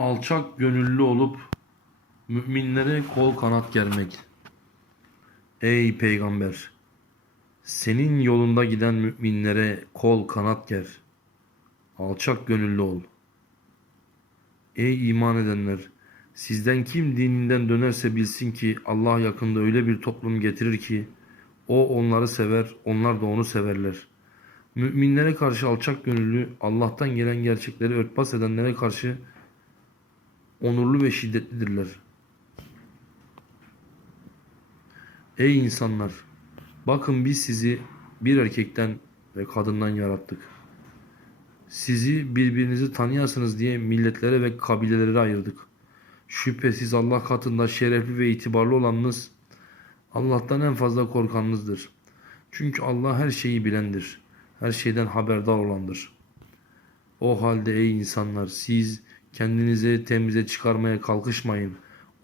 Alçak gönüllü olup müminlere kol kanat germek. Ey peygamber! Senin yolunda giden müminlere kol kanat ger. Alçak gönüllü ol. Ey iman edenler! Sizden kim dininden dönerse bilsin ki Allah yakında öyle bir toplum getirir ki o onları sever, onlar da onu severler. Müminlere karşı alçak gönüllü, Allah'tan gelen gerçekleri örtbas edenlere karşı onurlu ve şiddetlidirler. Ey insanlar! Bakın biz sizi bir erkekten ve kadından yarattık. Sizi birbirinizi tanıyasınız diye milletlere ve kabilelere ayırdık. Şüphesiz Allah katında şerefli ve itibarlı olanınız Allah'tan en fazla korkanınızdır. Çünkü Allah her şeyi bilendir. Her şeyden haberdar olandır. O halde ey insanlar siz kendinizi temize çıkarmaya kalkışmayın.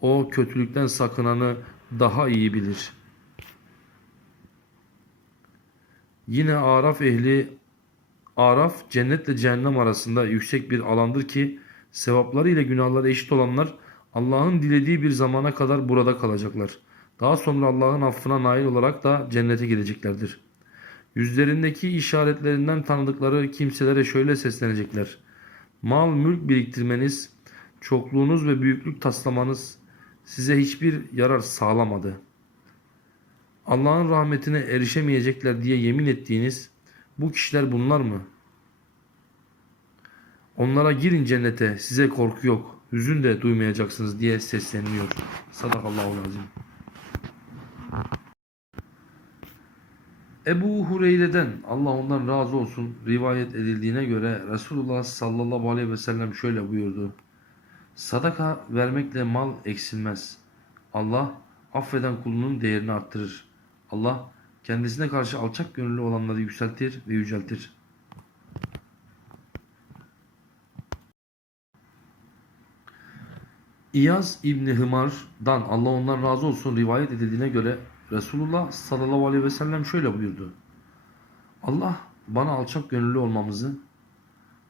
O kötülükten sakınanı daha iyi bilir. Yine Araf ehli Araf cennetle cehennem arasında yüksek bir alandır ki sevapları ile günahları eşit olanlar Allah'ın dilediği bir zamana kadar burada kalacaklar. Daha sonra Allah'ın affına nail olarak da cennete gideceklerdir. Yüzlerindeki işaretlerinden tanıdıkları kimselere şöyle seslenecekler. Mal mülk biriktirmeniz, çokluğunuz ve büyüklük taslamanız size hiçbir yarar sağlamadı. Allah'ın rahmetine erişemeyecekler diye yemin ettiğiniz bu kişiler bunlar mı? Onlara girin cennete size korku yok, hüzün de duymayacaksınız diye sesleniliyor. Sadakallahu azim. Ebu Hureyre'den Allah ondan razı olsun rivayet edildiğine göre Resulullah sallallahu aleyhi ve sellem şöyle buyurdu. Sadaka vermekle mal eksilmez. Allah affeden kulunun değerini arttırır. Allah kendisine karşı alçak gönüllü olanları yükseltir ve yüceltir. İyaz İbni Hımar'dan Allah ondan razı olsun rivayet edildiğine göre Resulullah sallallahu aleyhi ve sellem şöyle buyurdu. Allah bana alçak gönüllü olmamızı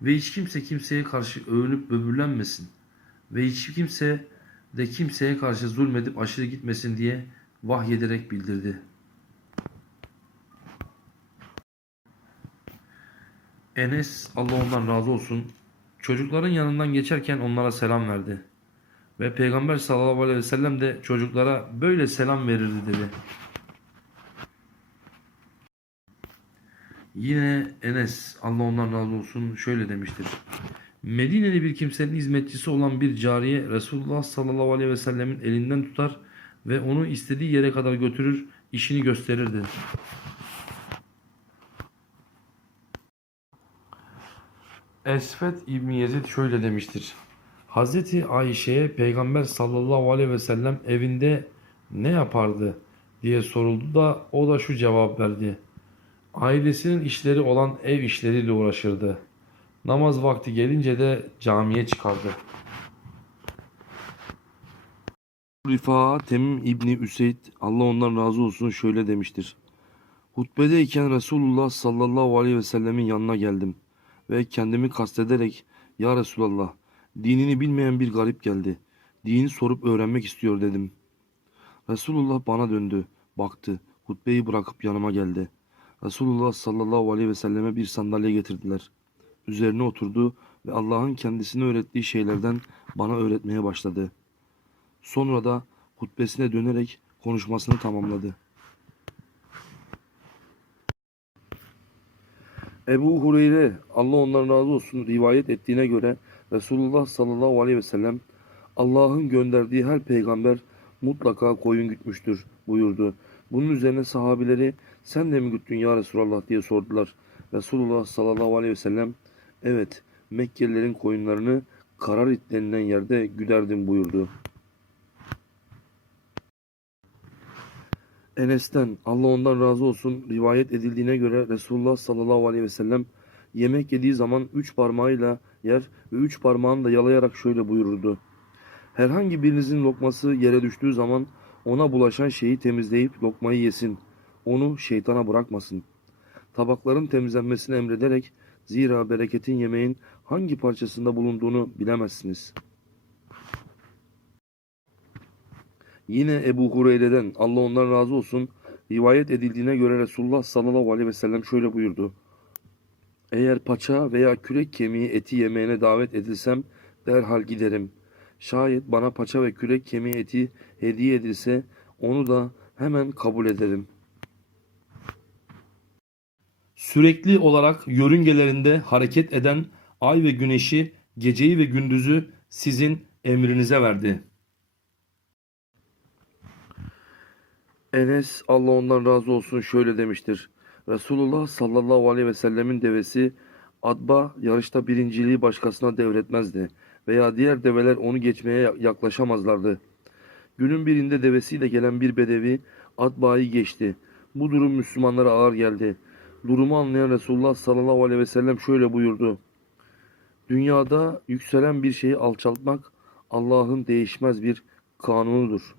ve hiç kimse kimseye karşı övünüp böbürlenmesin ve hiç kimse de kimseye karşı zulmedip aşırı gitmesin diye vahyederek bildirdi. Enes Allah ondan razı olsun çocukların yanından geçerken onlara selam verdi. Ve Peygamber sallallahu aleyhi ve sellem de çocuklara böyle selam verirdi dedi. Yine Enes Allah ondan razı olsun şöyle demiştir. Medine'li bir kimsenin hizmetçisi olan bir cariye Resulullah sallallahu aleyhi ve sellemin elinden tutar ve onu istediği yere kadar götürür, işini gösterirdi. Esvet İbni Yezid şöyle demiştir. Hazreti Ayşe'ye Peygamber sallallahu aleyhi ve sellem evinde ne yapardı diye soruldu da o da şu cevap verdi. Ailesinin işleri olan ev işleriyle uğraşırdı. Namaz vakti gelince de camiye çıkardı. Rifa Temim İbni Üseyd Allah ondan razı olsun şöyle demiştir. Hutbedeyken Resulullah sallallahu aleyhi ve sellemin yanına geldim ve kendimi kastederek Ya Resulallah dinini bilmeyen bir garip geldi. Dini sorup öğrenmek istiyor dedim. Resulullah bana döndü, baktı, hutbeyi bırakıp yanıma geldi. Resulullah sallallahu aleyhi ve selleme bir sandalye getirdiler. Üzerine oturdu ve Allah'ın kendisine öğrettiği şeylerden bana öğretmeye başladı. Sonra da hutbesine dönerek konuşmasını tamamladı. Ebu Hureyre Allah ondan razı olsun rivayet ettiğine göre Resulullah sallallahu aleyhi ve sellem Allah'ın gönderdiği her peygamber mutlaka koyun gütmüştür buyurdu. Bunun üzerine sahabileri sen de mi güttün ya Resulallah diye sordular. Resulullah sallallahu aleyhi ve sellem evet Mekkelilerin koyunlarını Kararit denilen yerde güderdim buyurdu. Enes'ten Allah ondan razı olsun rivayet edildiğine göre Resulullah sallallahu aleyhi ve sellem yemek yediği zaman üç parmağıyla yer ve üç parmağını da yalayarak şöyle buyururdu. Herhangi birinizin lokması yere düştüğü zaman ona bulaşan şeyi temizleyip lokmayı yesin. Onu şeytana bırakmasın. Tabakların temizlenmesini emrederek zira bereketin yemeğin hangi parçasında bulunduğunu bilemezsiniz.'' Yine Ebu Hureyre'den Allah ondan razı olsun rivayet edildiğine göre Resulullah sallallahu aleyhi ve sellem şöyle buyurdu. Eğer paça veya kürek kemiği eti yemeğine davet edilsem derhal giderim. Şayet bana paça ve kürek kemiği eti hediye edilse onu da hemen kabul ederim. Sürekli olarak yörüngelerinde hareket eden ay ve güneşi, geceyi ve gündüzü sizin emrinize verdi. Enes Allah ondan razı olsun şöyle demiştir. Resulullah sallallahu aleyhi ve sellemin devesi Adba yarışta birinciliği başkasına devretmezdi veya diğer develer onu geçmeye yaklaşamazlardı. Günün birinde devesiyle gelen bir bedevi Adba'yı geçti. Bu durum Müslümanlara ağır geldi. Durumu anlayan Resulullah sallallahu aleyhi ve sellem şöyle buyurdu. Dünyada yükselen bir şeyi alçaltmak Allah'ın değişmez bir kanunudur.